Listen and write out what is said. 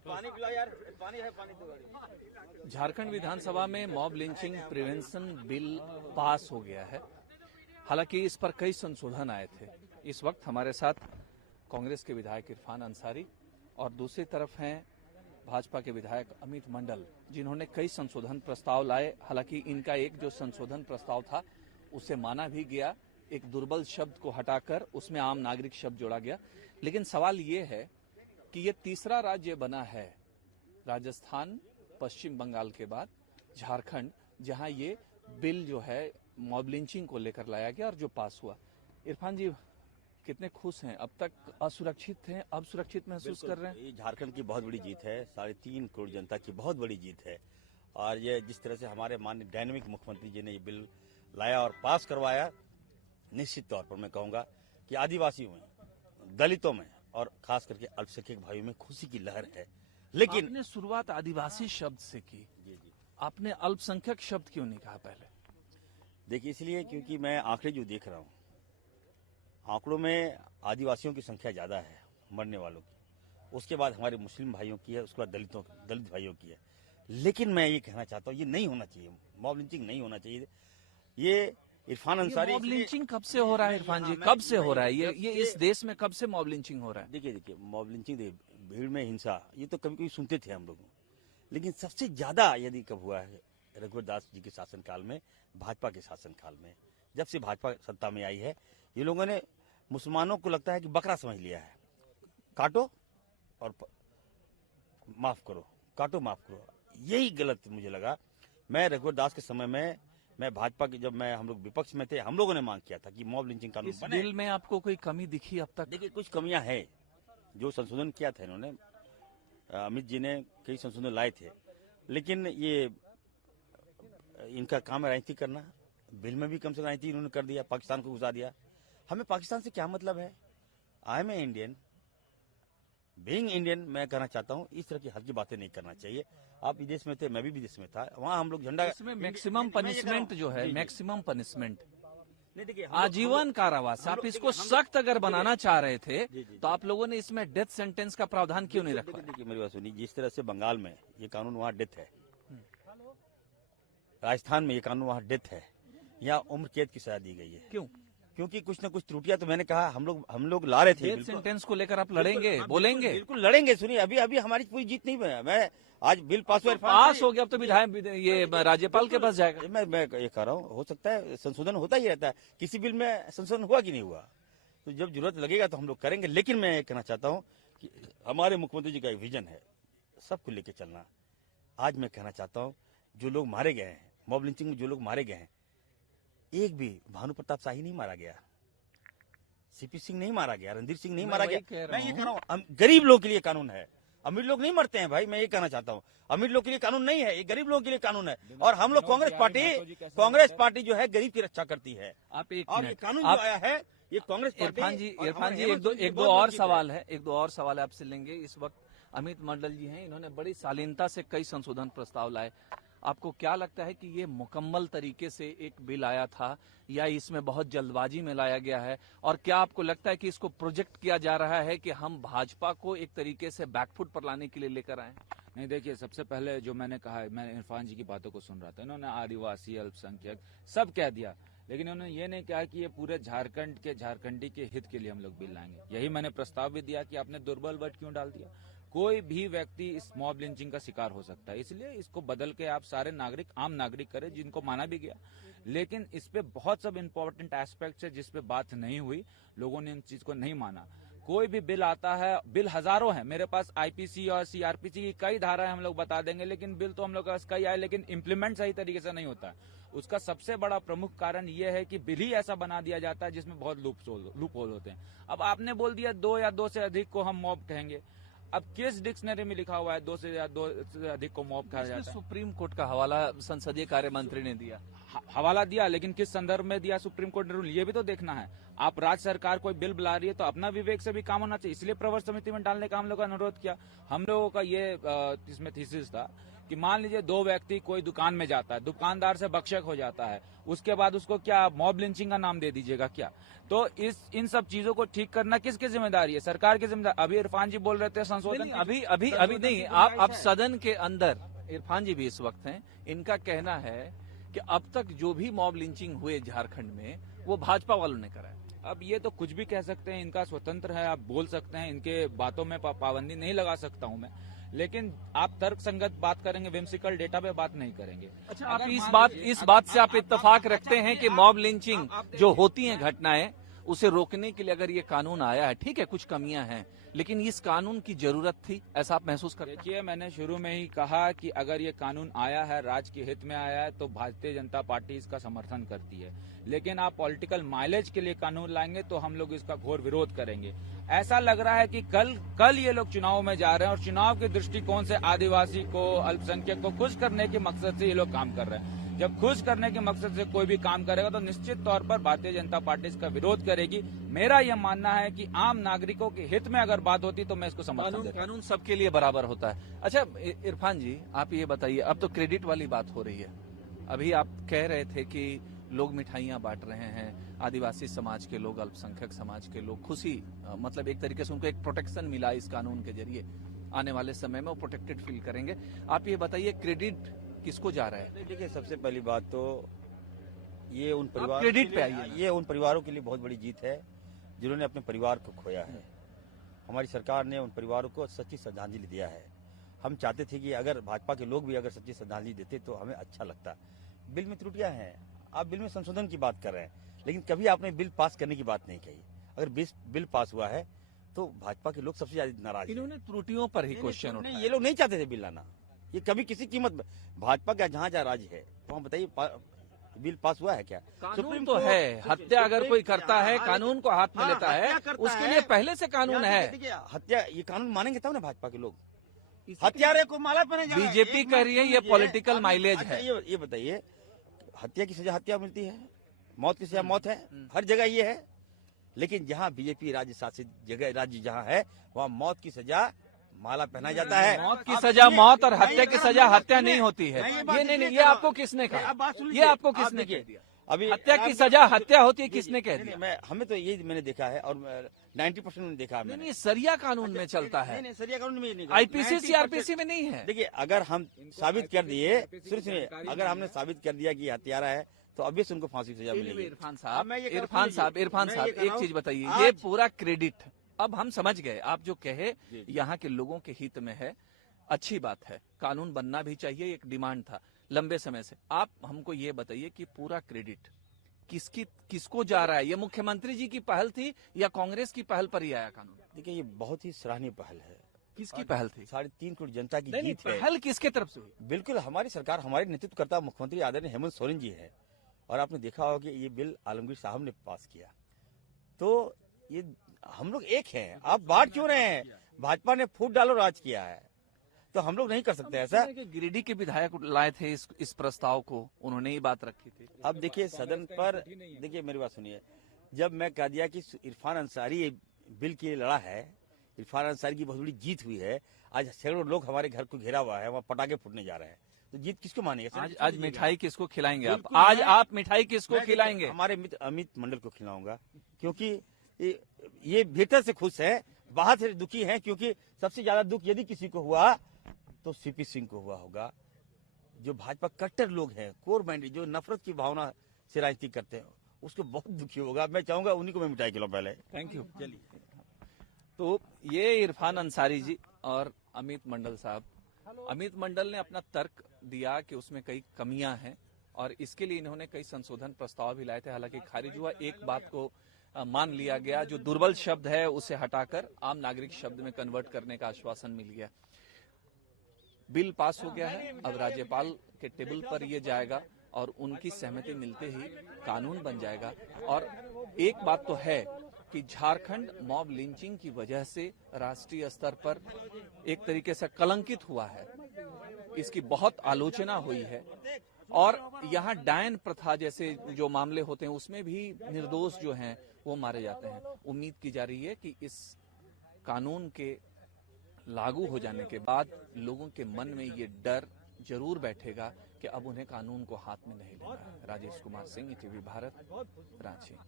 पानी पिला यार, पानी है, पानी दो। झारखंड विधानसभा में mob lynching prevention bill pass हो गया है। हालांकि इस पर कई संशोधन आए थे। इस वक्त हमारे साथ कांग्रेस के विधायक इरफान अंसारी और दूसरी तरफ हैं भाजपा के विधायक अमित मंडल, जिन्होंने कई संशोधन प्रस्ताव लाए। हालांकि इनका एक जो संशोधन प्रस्ताव था उसे माना भी गया, एक दुर्बल शब्द को हटाकर उसमें आम नागरिक शब्द जोड़ा गया। लेकिन सवाल ये है कि ये तीसरा राज्य बना है राजस्थान पश्चिम बंगाल के बाद झारखंड, जहां ये बिल जो है मॉब लिंचिंग को लेकर लाया गया और जो पास हुआ। इरफान जी, कितने खुश हैं? अब तक असुरक्षित थे, अब सुरक्षित महसूस कर रहे हैं? ये झारखंड की बहुत बड़ी जीत है, 3.5 करोड़ जनता की बहुत बड़ी जीत है। और ये जिस तरह से हमारे माननीय डायनेमिक मुख्यमंत्री जी ने ये बिल लाया और पास करवाया, निश्चित तौर पर मैं कहूंगा कि आदिवासियों में, दलितों में और खास करके अल्पसंख्यक भाइयों में खुशी की लहर है। लेकिन आपने शुरुआत आदिवासी शब्द से की, जी, आपने अल्पसंख्यक शब्द क्यों नहीं कहा पहले? देखिए, इसलिए क्योंकि मैं आंकड़े जो देख रहा हूँ, आंकड़ों में आदिवासियों की संख्या ज्यादा है मरने वालों की, उसके बाद हमारे मुस्लिम भाइयों की है, उसके बाद दलित भाइयों की है। लेकिन मैं ये कहना चाहता हूँ, ये नहीं होना चाहिए, मॉब लिंचिंग नहीं होना चाहिए। ये इरफान अंसारी, मॉब लिंचिंग कब से हो रहा है इरफान जी? कब से हो रहा है ये इस देश में? कब से मॉब लिंचिंग हो रहा है? देखिए मॉब लिंचिंग, भीड़ में हिंसा, ये तो कभी कभी सुनते थे हम लोग, लेकिन सबसे ज्यादा यदि कब हुआ है रघुवर दास जी के शासनकाल में, भाजपा के शासनकाल में। जब से भाजपा सत्ता में आई है, ये लोगों ने मुसलमानों को लगता है कि बकरा समझ लिया है, काटो और माफ करो, काटो माफ करो। यही गलत मुझे लगा। मैं रघुवर दास के समय में, मैं भाजपा के, जब मैं हम लोग विपक्ष में थे, हम लोगों ने मांग किया था कि मॉब लिंचिंग कानून इस बने। बिल में आपको कोई कमी दिखी अब तक? देखिए, कुछ कमियां हैं जो संशोधन किया था इन्होंने, अमित जी ने कई संशोधन लाए थे, लेकिन ये इनका काम है राजनीति करना। बिल में भी कम से कम राजनीति इन्होंने कर दिया, पाकिस्तान को घुसा दिया। हमें पाकिस्तान से क्या मतलब है? I am a Indian, being Indian. मैं कहना चाहता हूँ, इस तरह की हल्की बातें नहीं करना चाहिए। आप विदेश में थे, मैं भी विदेश में था, वहाँ हम लोग झंडा, इसमें मैक्सिमम पनिशमेंट जो है, मैक्सिमम पनिशमेंट नहीं, देखिए आजीवन कारावास। आप इसको सख्त अगर बनाना चाह रहे थे तो आप लोगों ने इसमें डेथ सेंटेंस का प्रावधान क्यों नहीं रखा? देखिए मेरी बात सुनिए, जिस तरह से बंगाल में ये कानून, वहाँ डेथ है, राजस्थान में ये कानून, वहाँ डेथ है, यहाँ उम्र कैद की सजा दी गई है। क्यों? क्योंकि कुछ न कुछ त्रुटियां, तो मैंने कहा हम लोग ला रहे थे। डेथ सेंटेंस को लेकर आप लड़ेंगे, बोलेंगे? बिल्कुल लड़ेंगे। सुनिए, अभी हमारी पूरी जीत नहीं बना। मैं आज बिल पास हुआ, पास हो गया, अब तो विधायक ये राज्यपाल के पास जाएगा। मैं ये कह रहा हूँ, हो सकता है संशोधन होता ही रहता है, किसी बिल में संशोधन हुआ कि नहीं हुआ, तो जब जरूरत लगेगा तो हम लोग करेंगे। लेकिन मैं ये कहना चाहता हूँ कि हमारे मुख्यमंत्री जी का एक विजन है सबको लेके चलना। आज मैं कहना चाहता हूँ, जो लोग मारे गए हैं मॉब लिंचिंग में, जो लोग मारे गए हैं, एक भी भानु प्रताप शाही नहीं मारा गया, सीपी सिंह नहीं मारा गया, रणधीर सिंह नहीं मारा गया। मैं ये कह रहा हूँ, गरीब लोगों के लिए कानून है, अमीर लोग नहीं मरते हैं भाई। मैं ये कहना चाहता हूँ, अमीर लोग के लिए कानून नहीं है, ये गरीब लोगों के लिए कानून है। और हम लोग कांग्रेस पार्टी जो है गरीब की रक्षा करती है। आप एक और ये कानून जो आया है, ये कांग्रेस पार्टी। इरफान जी एक दो और सवाल है आपसे लेंगे। इस वक्त अमित मंडल जी हैं, इन्होंने बड़ी शालीनता से कई संशोधन प्रस्ताव लाए। आपको क्या लगता है कि ये मुकम्मल तरीके से एक बिल आया था या इसमें बहुत जल्दबाजी में लाया गया है? और क्या आपको लगता है कि इसको प्रोजेक्ट किया जा रहा है कि हम भाजपा को एक तरीके से बैकफुट पर लाने के लिए लेकर आए? नहीं, देखिए, सबसे पहले जो मैंने कहा, मैं इरफान जी की बातों को सुन रहा था, इन्होंने आदिवासी, अल्पसंख्यक सब कह दिया, लेकिन उन्होंने ये नहीं कहा कि ये पूरे झारखंड के झारखंडी के हित के लिए हम लोग बिल लाएंगे। यही मैंने प्रस्ताव भी दिया कि आपने दुर्बल वर्ड क्यों डाल दिया। कोई भी व्यक्ति इस मॉब लिंचिंग का शिकार हो सकता है, इसलिए इसको बदल के आप सारे नागरिक, आम नागरिक करें, जिनको माना भी गया। लेकिन इस पे बहुत सब इम्पोर्टेंट एस्पेक्ट्स है जिस पे बात नहीं हुई, लोगों ने इन चीज को नहीं माना। कोई भी बिल आता है, बिल हजारों है मेरे पास, आईपीसी और सीआरपीसी की कई धाराएं हम लोग बता देंगे, लेकिन बिल तो हम लोग के पास कई आए, लेकिन इम्प्लीमेंट सही तरीके से नहीं होता है। उसका सबसे बड़ा प्रमुख कारण यह है कि बिल ही ऐसा बना दिया जाता है जिसमें बहुत लूप होल होते हैं। अब आपने बोल दिया 2 या 2 से अधिक को हम मॉब कहेंगे। अब किस डिक्शनरी में लिखा हुआ है 2 से अधिक को मॉब कहा जाता है? सुप्रीम कोर्ट का हवाला संसदीय कार्य मंत्री ने दिया, हवाला दिया, लेकिन किस संदर्भ में दिया सुप्रीम कोर्ट ने रूल, ये भी तो देखना है। आप राज्य सरकार कोई बिल बुला रही है तो अपना विवेक से भी काम होना चाहिए, इसलिए प्रवर समिति में डालने का हम लोग का अनुरोध किया। हम लोगों का ये इसमें थीसिस था कि मान लीजिए दो व्यक्ति कोई दुकान में जाता है, दुकानदार से बख्शक हो जाता है, उसके बाद उसको क्या मॉब लिंचिंग का नाम दे दीजिएगा क्या? तो इन सब चीजों को ठीक करना किसकी जिम्मेदारी है? सरकार की जिम्मेदारी। अभी इरफान जी बोल रहे थे संशोधन, अभी नहीं, आप सदन के अंदर इरफान जी भी इस वक्त हैं, इनका कहना है कि अब तक जो भी मॉब लिंचिंग हुए झारखंड में वो भाजपा वालों ने करा है। अब ये तो कुछ भी कह सकते हैं, इनका स्वतंत्र है, आप बोल सकते हैं, इनके बातों में पाबंदी नहीं लगा सकता हूं मैं, लेकिन आप तर्क संगत बात करेंगे, विम्सिकल डेटा पे बात नहीं करेंगे। अच्छा, आप इस बात से आप इत्तेफाक रखते हैं कि मॉब लिंचिंग जो होती हैं घटनाएं, उसे रोकने के लिए अगर ये कानून आया है, ठीक है कुछ कमियां हैं, लेकिन इस कानून की जरूरत थी, ऐसा आप महसूस करते हैं? देखिए, मैंने शुरू में ही कहा कि अगर ये कानून आया है, राज्य के हित में आया है, तो भारतीय जनता पार्टी इसका समर्थन करती है। लेकिन आप पॉलिटिकल माइलेज के लिए कानून लाएंगे तो हम लोग इसका घोर विरोध करेंगे। ऐसा लग रहा है कि कल ये लोग चुनाव में जा रहे हैं और चुनाव के दृष्टिकोण से आदिवासी को, अल्पसंख्यक को खुश करने के मकसद से ये लोग काम कर रहे हैं। जब खुश करने के मकसद से कोई भी काम करेगा तो निश्चित तौर पर भारतीय जनता पार्टी इसका विरोध करेगी। मेरा यह मानना है कि आम नागरिकों के हित में अगर बात होती तो मैं इसको समर्थन देता। कानून सबके लिए बराबर होता है। अच्छा इरफान जी, आप ये बताइए, अब तो क्रेडिट वाली बात हो रही है। अभी आप कह रहे थे कि लोग मिठाइयां बांट रहे हैं, आदिवासी समाज के लोग, अल्पसंख्यक समाज के लोग खुशी, मतलब एक तरीके से उनको एक प्रोटेक्शन मिला इस कानून के जरिए, आने वाले समय में वो प्रोटेक्टेड फील करेंगे। आप ये बताइए क्रेडिट किसको जा रहा है? देखिए, सबसे पहली बात तो ये उन परिवार क्रेडिट पे आइए। ये उन परिवारों के लिए बहुत बड़ी जीत है जिन्होंने अपने परिवार को खोया है। हमारी सरकार ने उन परिवारों को सच्ची श्रद्धांजलि दिया है। हम चाहते थे कि अगर भाजपा के लोग भी अगर सच्ची श्रद्धांजलि देते तो हमें अच्छा लगता। बिल में त्रुटियां हैं, आप बिल में संशोधन की बात कर रहे हैं, लेकिन कभी आपने बिल पास करने की बात नहीं कही। अगर बिल पास हुआ है तो भाजपा के लोग सबसे ज्यादा नाराज। इन्होंने त्रुटियों पर ही क्वेश्चन उठाया। ये लोग नहीं चाहते थे बिल लाना, ये कभी किसी कीमत। भाजपा का जहाँ जहाँ राज है वहाँ बताइए बिल पास हुआ है क्या? कानून तो है, हत्या अगर कोई करता है कानून को हाथ में लेता है, उसके लिए पहले से कानून है। देखिए, हत्या ये कानून मानेंगे तब ना भाजपा के लोग। हत्यारे को माला पहने जा रहे हैं। बीजेपी कह रही है ये पॉलिटिकल माइलेज है। ये बताइए, हत्या की सजा हत्या मिलती है, मौत की सजा मौत है, हर जगह ये है। लेकिन जहाँ बीजेपी राज्य शासित जगह राज्य जहाँ है वहाँ मौत की सजा माला पहना जाता है। मौत की सजा मौत और हत्या की सजा हत्या नहीं होती है। ये नहीं, ये आपको किसने कहा? ये आपको किसने कह दिया? अभी हत्या की सजा हत्या होती है, किसने कह दिया? हमें तो ये मैंने देखा है और 90% मैंने देखा है। नहीं, सरिया कानून में चलता है, नहीं, सरिया कानून में नहीं, आईपीसी सीआरपीसी में नहीं है। देखिए, अगर हम साबित कर दिए, सुनिए, अगर हमने साबित कर दिया कि हत्यारा है तो अभी से उनको फांसी की सजा मिलेगी। इरफान साहब, एक चीज बताइए, ये पूरा क्रेडिट अब हम समझ गए, आप जो कहे यहाँ के लोगों के हित में है, अच्छी बात है, कानून बनना भी चाहिए, एक डिमांड था लंबे समय से। आप हमको ये बताइए कि पूरा क्रेडिट किसको जा रहा है? ये मुख्यमंत्री जी की पहल थी या कांग्रेस की पहल पर ही आया कानून? देखिए, ये बहुत ही सराहनीय पहल है। किसकी पहल थी? 3.5 करोड़ जनता की जीत है। पहल किसके तरफ से हुई? बिल्कुल हमारी सरकार, हमारे नेतृत्वकर्ता मुख्यमंत्री आदरणीय हेमंत सोरेन जी है। और आपने देखा होगा कि ये बिल आलमगीर साहब ने पास किया। तो ये हम लोग एक हैं, आप बांट क्यों रहे हैं? भाजपा ने फूट डालो राज किया है, तो हम लोग नहीं कर सकते ऐसा। गिरिडीह के विधायक लाए थे इस प्रस्ताव को, उन्होंने ही बात रखी थी। अब देखिए, सदन पर देखिए, मेरी बात सुनिए, जब मैं कह दिया कि इरफान अंसारी ये बिल के लिए लड़ा है, इरफान अंसारी की बहुत बड़ी जीत हुई है, आज सैकड़ों लोग हमारे घर को घेरा हुआ है, वहाँ पटाखे फूटने जा रहे हैं, तो जीत किसको मानेंगे? आज मिठाई किसको खिलाएंगे आप? आज आप मिठाई किसको खिलाएंगे? हमारे मित्र अमित मंडल को खिलाऊंगा, क्योंकि ये भीतर से खुश है, बाहर से दुखी है। क्योंकि सबसे ज्यादा दुख यदि किसी को हुआ तो सीपी सिंह को हुआ होगा, जो भाजपा कट्टर लोग हैं, कोर माइंडेड, जो नफरत की भावना से राजनीति करते हैं, उसको बहुत दुखी होगा। मैं चाहूंगा उन्हीं को मैं मिठाई खिलाऊं पहले। Thank you. चलिए, तो ये इरफान अंसारी जी और अमित मंडल साहब। अमित मंडल ने अपना तर्क दिया कि उसमें कई कमियां हैं और इसके लिए इन्होंने कई संशोधन प्रस्ताव भी लाए थे, हालांकि खारिज हुआ। एक बात को मान लिया गया, जो दुर्बल शब्द है उसे हटाकर आम नागरिक शब्द में कन्वर्ट करने का आश्वासन मिल गया। बिल पास हो गया है, अब राज्यपाल के टेबल पर ये जाएगा और उनकी सहमति मिलते ही कानून बन जाएगा। और एक बात तो है कि झारखंड मॉब लिंचिंग की वजह से राष्ट्रीय स्तर पर एक तरीके से कलंकित हुआ है, इसकी बहुत आलोचना हुई है। और यहाँ डायन प्रथा जैसे जो मामले होते हैं उसमें भी निर्दोष जो हैं वो मारे जाते हैं। उम्मीद की जा रही है कि इस कानून के लागू हो जाने के बाद लोगों के मन में ये डर जरूर बैठेगा कि अब उन्हें कानून को हाथ में नहीं लेना है। राजेश कुमार सिंह, टीवी भारत, रांची।